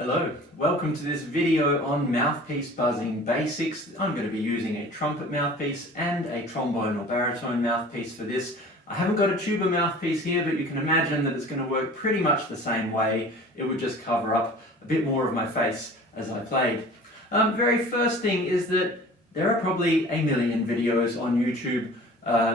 Hello, welcome to this video on mouthpiece buzzing basics. I'm going to be using a trumpet mouthpiece and a trombone or baritone mouthpiece for this. I haven't got a tuba mouthpiece here, but you can imagine that it's going to work pretty much the same way. It would just cover up a bit more of my face as I played. Very first thing is that there are probably a million videos on YouTube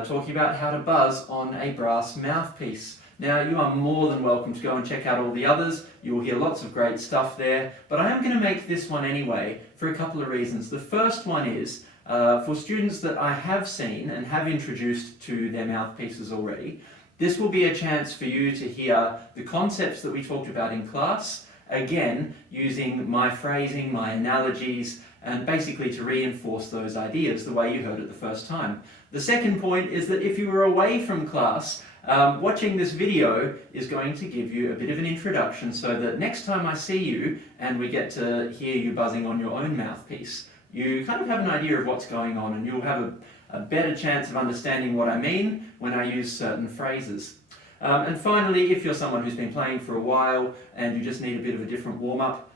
talking about how to buzz on a brass mouthpiece. Now, you are more than welcome to go and check out all the others. You will hear lots of great stuff there, but I am going to make this one anyway for a couple of reasons. The first one is for students that I have seen and have introduced to their mouthpieces already. This will be a chance for you to hear the concepts that we talked about in class, again using my phrasing, my analogies, and basically to reinforce those ideas the way you heard it the first time. The second point is that if you were away from class, watching this video is going to give you a bit of an introduction so that next time I see you and we get to hear you buzzing on your own mouthpiece, you kind of have an idea of what's going on and you'll have a better chance of understanding what I mean when I use certain phrases. And finally, if you're someone who's been playing for a while and you just need a bit of a different warm-up,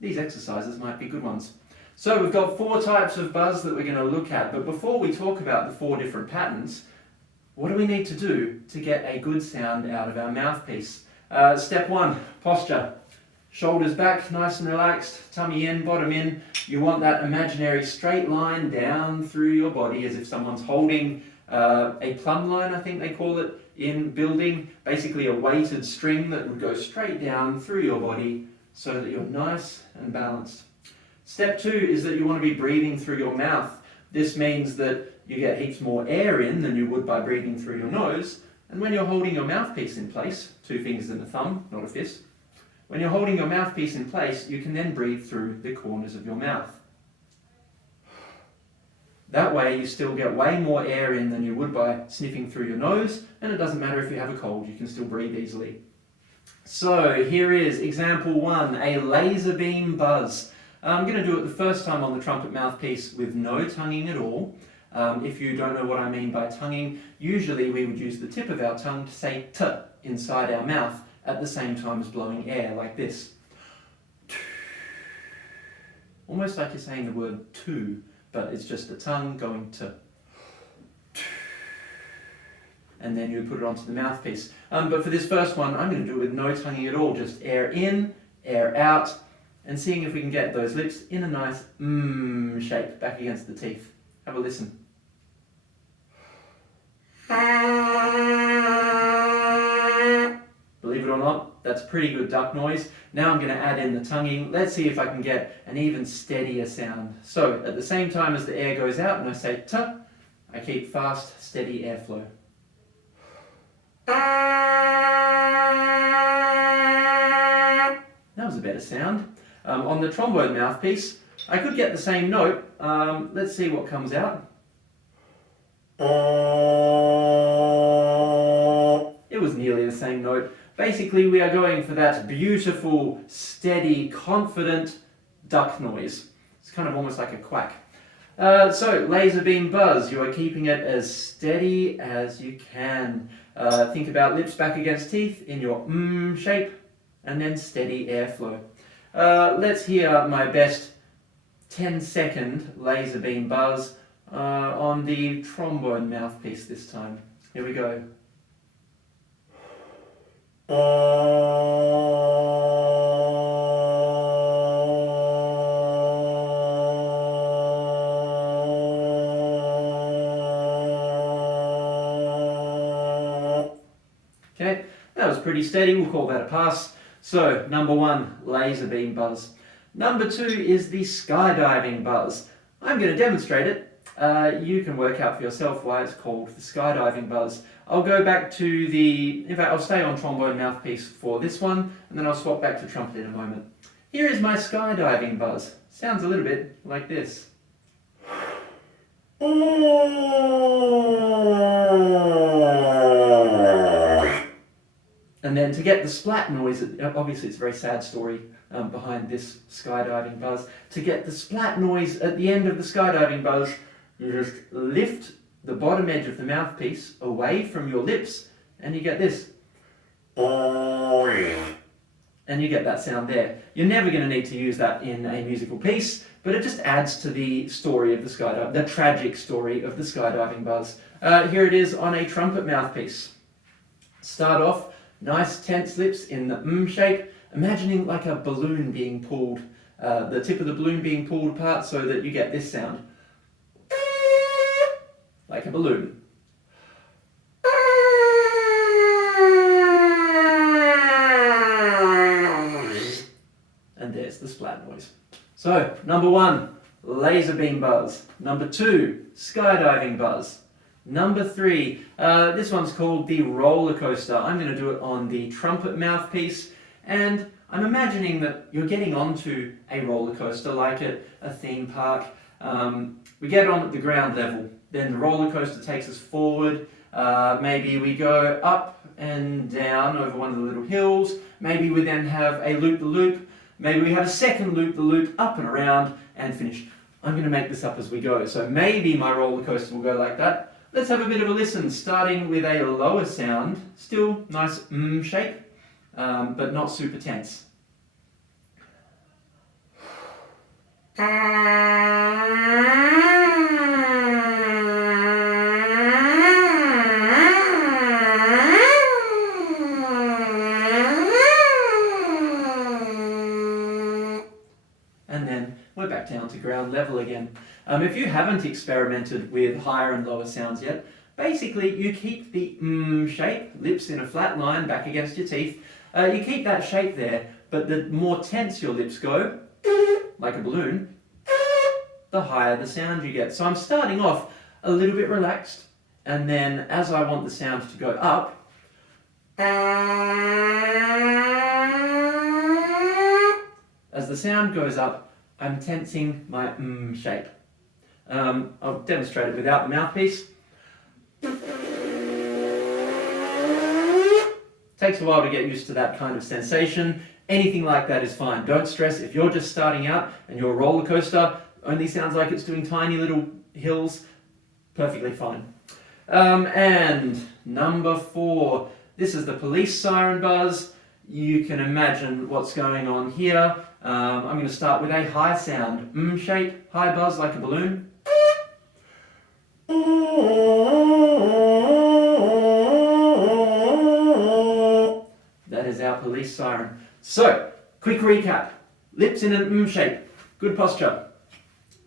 these exercises might be good ones. So we've got 4 types of buzz that we're going to look at, but before we talk about the 4 different patterns, what do we need to do to get a good sound out of our mouthpiece? Step 1, posture. Shoulders back, nice and relaxed, tummy in, bottom in. You want that imaginary straight line down through your body as if someone's holding a plumb line, I think they call it in building. Basically a weighted string that would go straight down through your body so that you're nice and balanced. Step 2 is that you want to be breathing through your mouth. This means that you get heaps more air in than you would by breathing through your nose. And when you're holding your mouthpiece in place, 2 fingers and a thumb, not a fist, when you're holding your mouthpiece in place, you can then breathe through the corners of your mouth. That way you still get way more air in than you would by sniffing through your nose, and it doesn't matter if you have a cold, you can still breathe easily. So here is example 1, a laser beam buzz. I'm going to do it the first time on the trumpet mouthpiece with no tonguing at all. If you don't know what I mean by tonguing, usually we would use the tip of our tongue to say t inside our mouth at the same time as blowing air like this. Almost like you're saying the word to, but it's just the tongue going to. And then you put it onto the mouthpiece. But for this first one, I'm going to do it with no tonguing at all, just air in, air out, and seeing if we can get those lips in a nice shape back against the teeth. Have a listen. Believe it or not, that's pretty good duck noise. Now I'm going to add in the tonguing. Let's see if I can get an even steadier sound. So at the same time as the air goes out and I say t, I keep fast, steady airflow. That was a better sound. On the trombone mouthpiece, I could get the same note. Let's see what comes out. It was nearly the same note. Basically, we are going for that beautiful, steady, confident duck noise. It's kind of almost like a quack. So, laser beam buzz. You are keeping it as steady as you can. Think about lips back against teeth in your shape, and then steady airflow. Let's hear my best 10-second laser beam buzz on the trombone mouthpiece this time. Here we go. Okay, that was pretty steady. We'll call that a pass. So, number 1, laser beam buzz. Number 2 is the skydiving buzz. I'm going to demonstrate it. You can work out for yourself why it's called the skydiving buzz. I'll go back to in fact I'll stay on trombone mouthpiece for this one, and then I'll swap back to trumpet in a moment. Here is my skydiving buzz. Sounds a little bit like this. And then to get the splat noise, obviously it's a very sad story behind this skydiving buzz. To get the splat noise at the end of the skydiving buzz, you just lift the bottom edge of the mouthpiece away from your lips and you get this. And you get that sound there. You're never going to need to use that in a musical piece, but it just adds to the story of the skydiving, the tragic story of the skydiving buzz. Here it is on a trumpet mouthpiece. Start off, nice tense lips in the shape, imagining like a balloon being pulled, the tip of the balloon being pulled apart so that you get this sound. Like a balloon. And there's the splat noise. So, number 1, laser beam buzz. Number 2, skydiving buzz. Number 3, this one's called the roller coaster. I'm going to do it on the trumpet mouthpiece, and I'm imagining that you're getting onto a roller coaster like at a theme park. We get on at the ground level, then the roller coaster takes us forward. Maybe we go up and down over one of the little hills. Maybe we then have a loop-the-loop. Maybe we have a second loop-the-loop up and around and finish. I'm going to make this up as we go. So maybe my roller coaster will go like that. Let's have a bit of a listen, starting with a lower sound. Still nice shape, but not super tense. And then we're back down to ground level again. If you haven't experimented with higher and lower sounds yet, basically you keep the shape, lips in a flat line back against your teeth. You keep that shape there, but the more tense your lips go, like a balloon, the higher the sound you get. So I'm starting off a little bit relaxed, and then as I want the sound to go up, as the sound goes up, I'm tensing my shape. I'll demonstrate it without the mouthpiece. Takes a while to get used to that kind of sensation. Anything like that is fine. Don't stress. If you're just starting out and your roller coaster only sounds like it's doing tiny little hills, perfectly fine. And number 4, this is the police siren buzz. You can imagine what's going on here. I'm going to start with a high sound, shape, high buzz like a balloon. That is our police siren. So, quick recap. Lips in an shape. Good posture.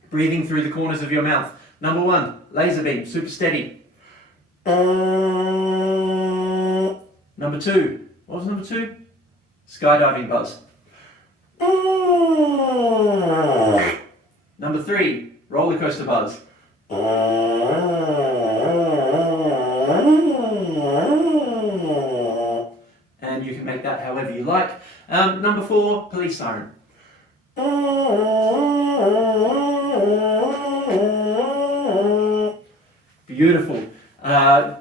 Breathing through the corners of your mouth. Number 1, laser beam, super steady. Number 2, what was number 2? Skydiving buzz. Number 3, roller coaster buzz. And you can make that however you like. Number 4, police siren. Beautiful.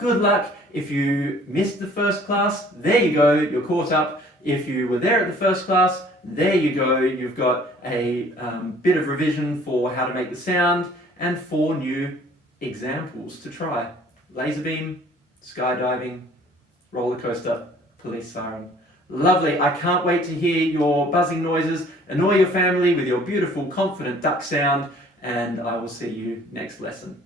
Good luck. If you missed the first class, there you go, you're caught up. If you were there at the first class, there you go, you've got a bit of revision for how to make the sound and 4 new examples to try. Laser beam, skydiving, roller coaster, police siren. Lovely. I can't wait to hear your buzzing noises. Annoy your family with your beautiful, confident duck sound, and I will see you next lesson.